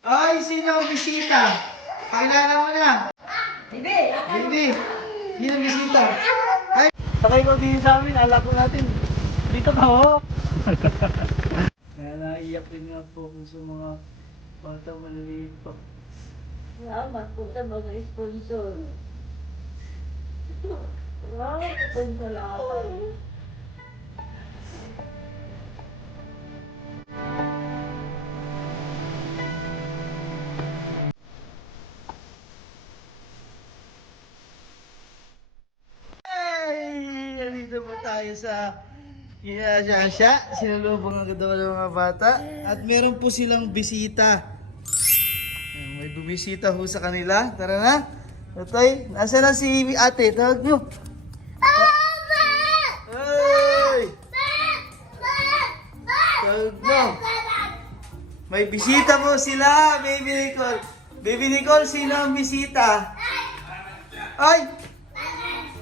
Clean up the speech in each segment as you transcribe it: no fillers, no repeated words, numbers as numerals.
Ay, sino ang bisita? Pakilala mo na. Bibi! Hindi. Sino ang bisita? Ay, sakay ko din sa amin. Alam ko natin. Dito ka, ho. Kaya naiyak din nga po kung sa mga bata maliliit pa. Salamat po sa mga sponsor. Salamat po sa lahat. Ay! Nandito po tayo sa Siya. Sinulubong ang ganda ng mga bata. At meron po silang bisita. Ayan, may bumisita ho sa kanila. Tara na. Tatay, nasa na si ate? Tawag nyo. Ay! Tawag mo. May bisita po sila, Baby Nicole. Baby Nicole, sino ang bisita? Ay!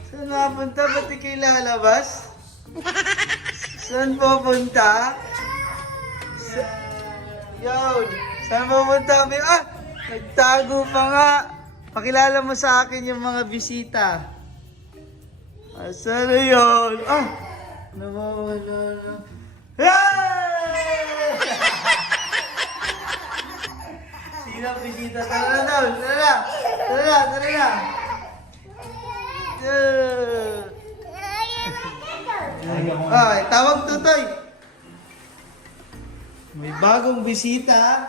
Saan mapunta? Ba't ikay lalabas? Saan pupunta? Yun! Saan pupunta? Ah! Nagtago pa nga! Pakilala mo sa akin yung mga bisita. Asan na yun? Ah! Nawawala na. Yay! Sino ang bisita? Tara na daw! Tara na! Tara na! Tara na! Ay, tawag tutoy. May bagong bisita.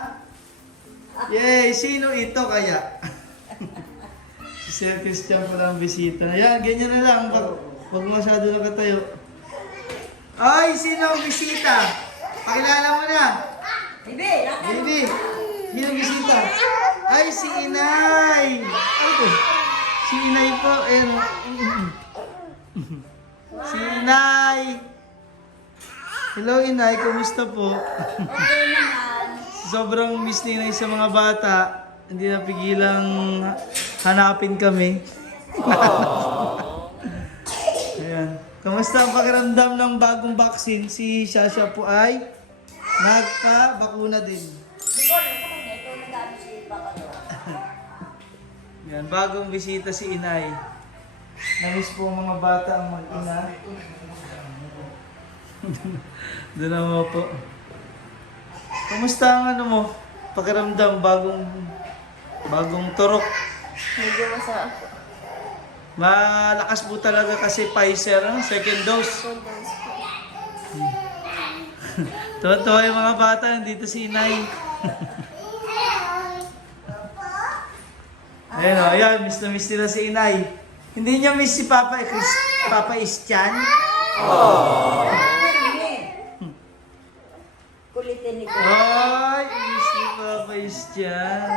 Yay! Sino ito kaya? Si Sir Christian pala ang bisita. Ayan, ganyan na lang. Huwag masyado nakatayo. Ay, sino ang bisita? Pakilala mo na. Bibi! Baby, sino ang bisita? Ay, si Inay. Ay, si Inay po. Si Inay. Hello Inay, kumusta po? Okay naman. Sobrang miss ni Inay sa mga bata. Hindi na pigilang hanapin kami. Ayan. Kamusta ang pakiramdam ng bagong vaccine? Si Shasha po ay nagpa-bakuna din. Nicole, ito kanya. Ito nag-ano si Papa to. Yan, bagong bisita si Inay. Namiss po ang mga bata ang mag-ina. Doon naman po. Kamusta ang ano mo? Pakiramdam, bagong turok. Medyo masarap po. Malakas po talaga kasi Pfizer, ano? Second dose. Condensed po. Tuwa-tuwa yung mga bata, nandito si Inay. Ayun o, ayan, miss na miss nila si Inay. Hindi niya miss si Papa Ischan. Kulitin ni ko. Ay, miss ni Papa Ischan.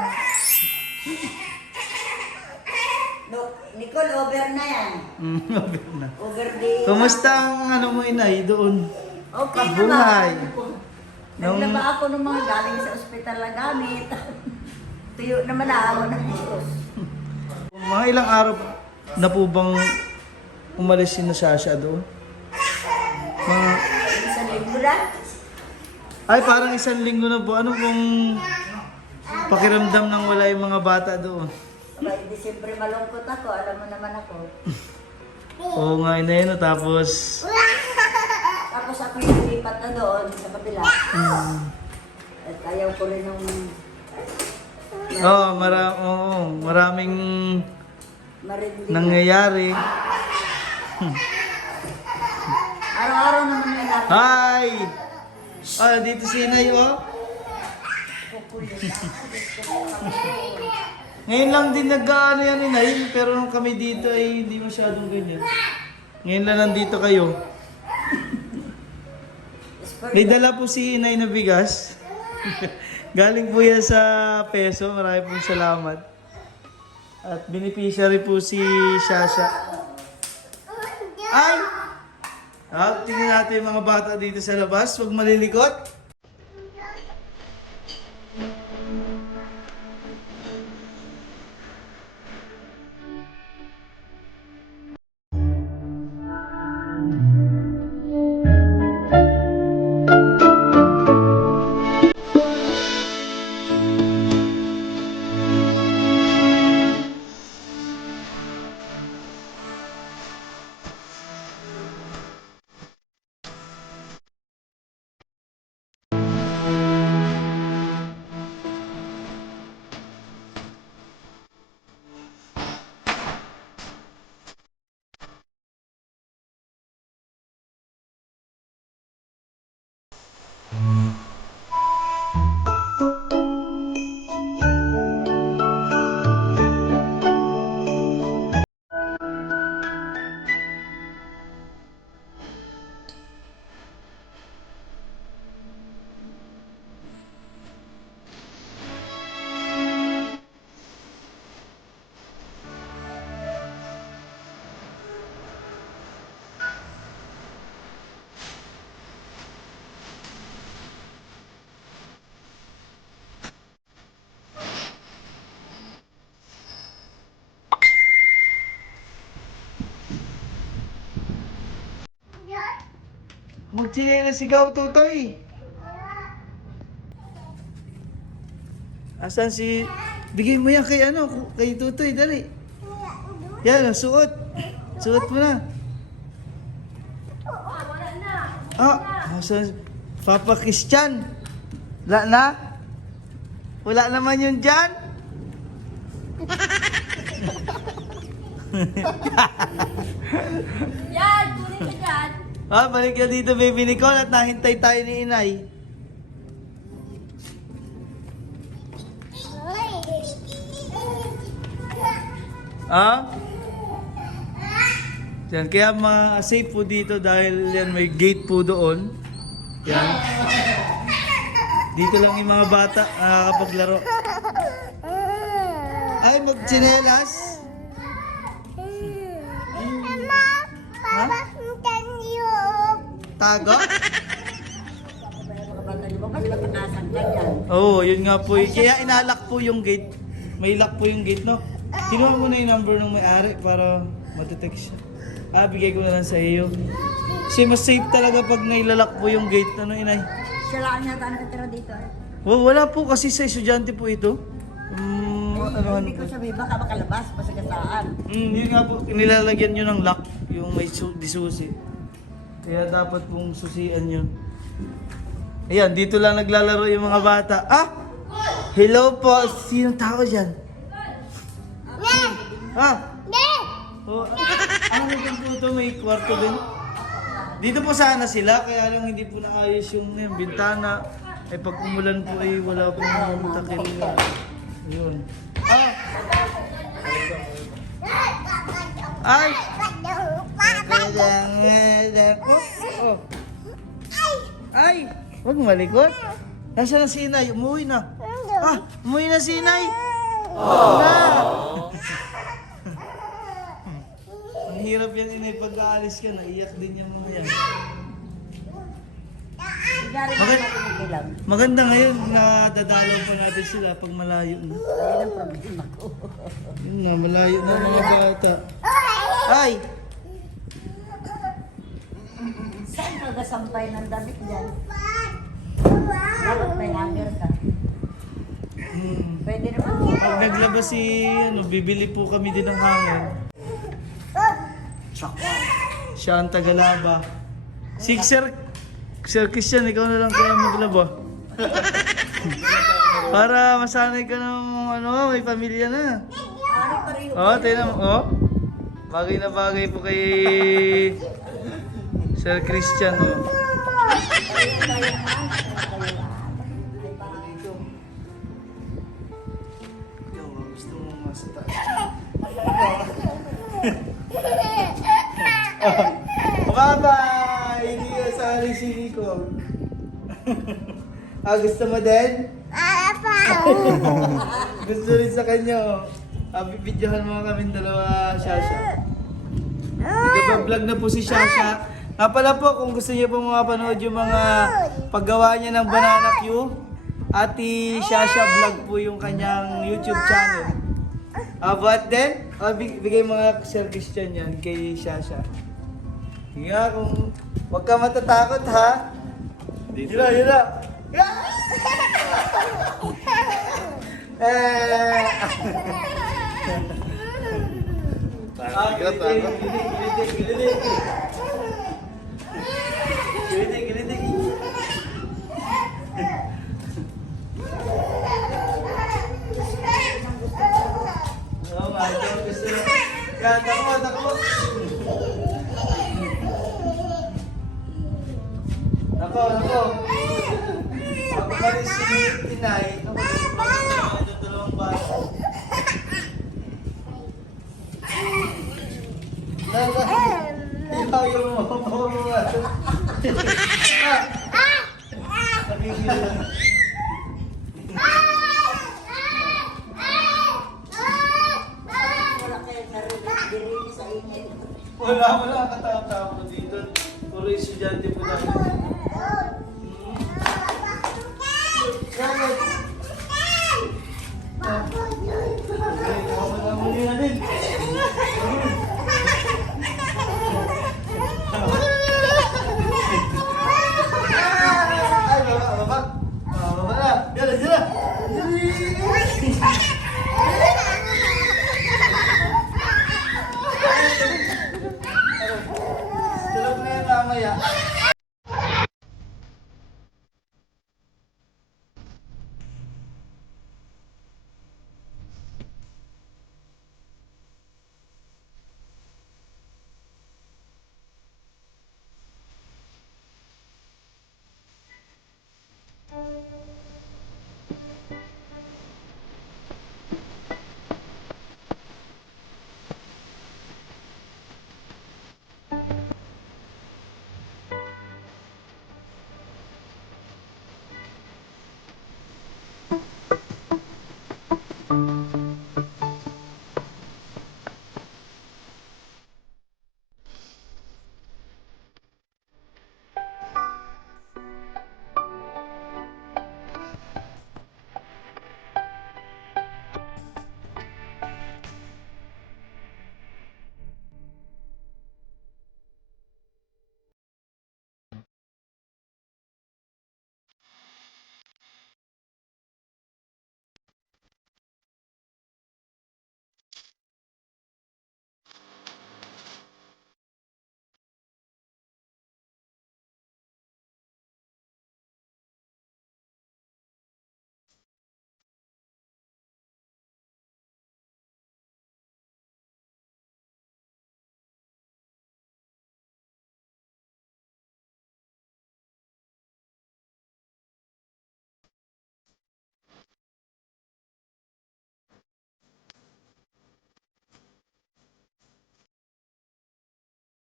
No, Nicole, over na yan. Mabit na. Over the... Kumusta ang ano mo Inay doon? Okay Buhay. naman. Naglaba ako ng mga galing sa ospital na gamit. Tuyo naman ako ng Diyos. Mga ilang araw na po bang umalis si Sasha doon? Mga... Isang linggo na. Ay, parang isang linggo na po. Ano pong pakiramdam nang wala yung mga bata doon? Abay, Disyembre malungkot ako. Alam mo naman ako. Oo nga, Inay, no? Tapos... Tapos ako yung lipat na doon sa kabila. At ayaw ko rin ng... maraming Marindi. nangyayari. Araw-araw naman may natin. Hi! Ah, dito si Inay, oh. Ngayon lang din nag-ano yan, Inay, pero nung kami dito ay hindi masyadong ganyan. Ngayon lang nandito kayo. May dala po si Inay na bigas. Galing po yan sa peso. Marami pong salamat. At beneficiary po si Shasha. Ay! Tingnan natin yung mga bata dito sa labas. Huwag malilikot. Magchinelas sigaw, Tutoy. Asan si... Bigay mo yan kay ano, kay Tutoy, dali. Yan, suot. Suot mo na. Asan? Papa Christian. Wala na? Wala naman yun dyan? Yan, tuloy ka dyan. Balik ka dito, baby Nicole, at nahintay tayo ni Inay. Yan, kaya safe po dito dahil yan may gate po doon. Yan. Dito lang yung mga bata nakakapaglaro. Ay, magtsinelas. Ha? Tago? Oo, yun nga po. Kaya inalak po yung gate. May lock po yung gate, no? Kinuha mo na yung number ng may-ari para ma-detect siya. Bigay ko na lang sa iyo. Kasi mas safe talaga pag nailalak po yung gate. Ano, Inay? Siya lang yata nakatira dito. Wala po kasi sa estudyante po ito. Hindi ko sabi, baka makalabas, pasagasaan. Yun nga po, nilalagyan nyo ng lock, yung may disusi. Kaya dapat pong susian nyo. Ayan, dito lang naglalaro yung mga bata. Hello po! Sinong tao dyan? Ano po ito? May kwarto din? Dito po sana sila, kaya lang hindi po naayos yung bintana. Pag umulan po ay wala pong takil. Ayun. Ay! Ay! Huwag malikot. Nasaan na si Inay? Umuwi na. Umuwi na si Inay. Ang hirap yan, Inay. Pagka-alis ka, naiyak din yung mga yan. Maganda ngayon na dadalaw pa natin sila pag malayo na. Ayun ang problema ko. Yun na, malayo na mga bata. Ay! Saan ka gasampay ng damit dyan? Dapat may hanger ka. Pwede naman. Pag naglabas bibili po kami din ng hangin. Siya ang tagalaba. Sir Christian, ikaw na lang kaya maglaba. Para masanay ka ng may pamilya na. Tingnan mo. Bagay na bagay po kay Sir Christian. Gusto mo masata. Bye-bye! Hindi ka sali si Nico. Gusto mo din? Gusto rin sa kanya. Bibidyohan mo kami dalawa, Shasha. Nagpa-vlog na po si Shasha. Pala po, kung gusto niyo po mapanood yung mga paggawa niya ng Banana Q, Ate Shasha Vlog po yung kanyang YouTube channel. But then, bigay mga Sir Christian yan kay Shasha. Nga, kung huwag ka matatakot ha. Yun na. Gilitik. Oh my God, gusto na. Takbo. Nako. Ako pa rin si Inay. Ito dalawang bata. Ikaw yung mga. Wala katawa-tawa dito. Puro estudyante po namin.